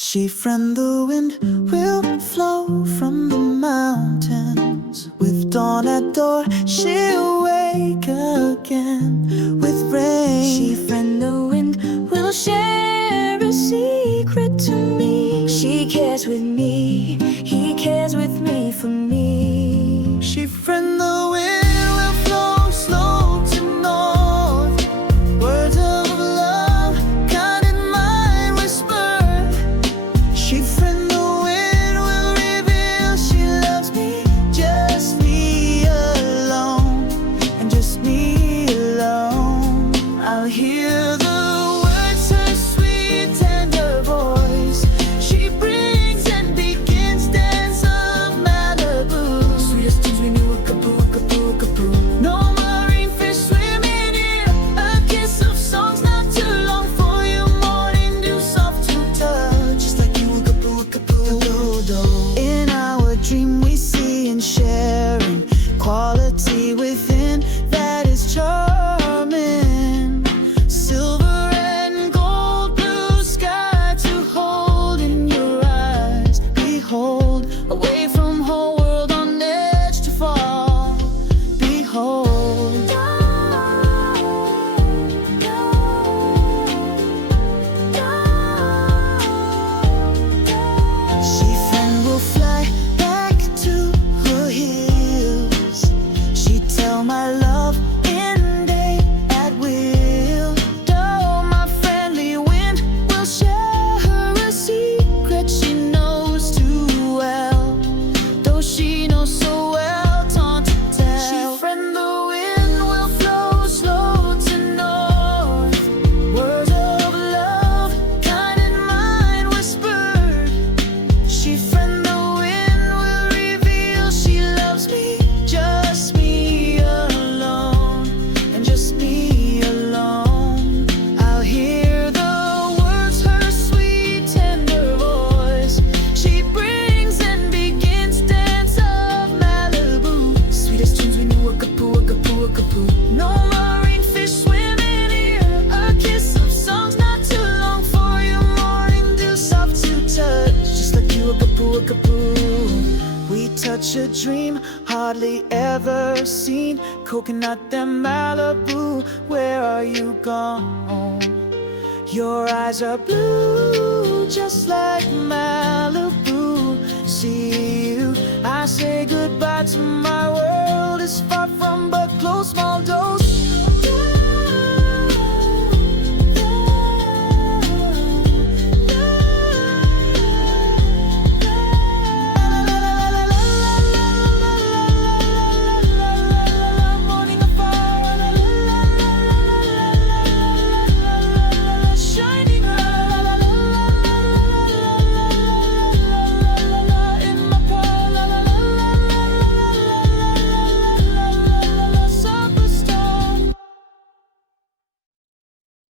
She friend the wind will flow from the mountains. With dawn at door, she'll wake again. With rain, She friend the wind will share a secret to me. She cares with me, he cares with me for me. she friend the wind will flow slow to north. Words of love, kind and mind whispered. She friend the wind will reveal she loves me, just me alone, and just me alone. I'll hear the words, her sweet tender voice. She brings and begins dance of Malibu. Sweetest tunes we knew, agapoo, agapoo, agapoo. No marine fish swimming here. A kiss of songs not too long for you. Morning dew soft to touch, just like you, agapoo, agapoo. In our dream we see and sharing quality within that is charming. Silver and gold, blue sky to hold in your eyes. Behold, away from whole world on edge to fall. Behold, she friend will fly back to her hills. She tell my love in day at will. Though my friendly wind will share her a secret she knows too well. Though she knows so well, taunt to tell. She friend the wind will flow slow to north. Words of love, kind and mind whispered. She friend the wind will reveal she loves me, just me alone, and just me alone. I'll hear the words, her sweet tender voice. She brings and begins dance of Malibu. Sweetest tunes we knew, agapoo, agapoo, agapoo. No marine fish swimming here. A kiss of songs not too long for you. Morning dew soft to touch, just like you, agapoo, agapoo. We touch a dream hardly ever seen. Coconut and Malibu, where are you gone? Your eyes are blue, just like Malibu. See you, I say goodbye to my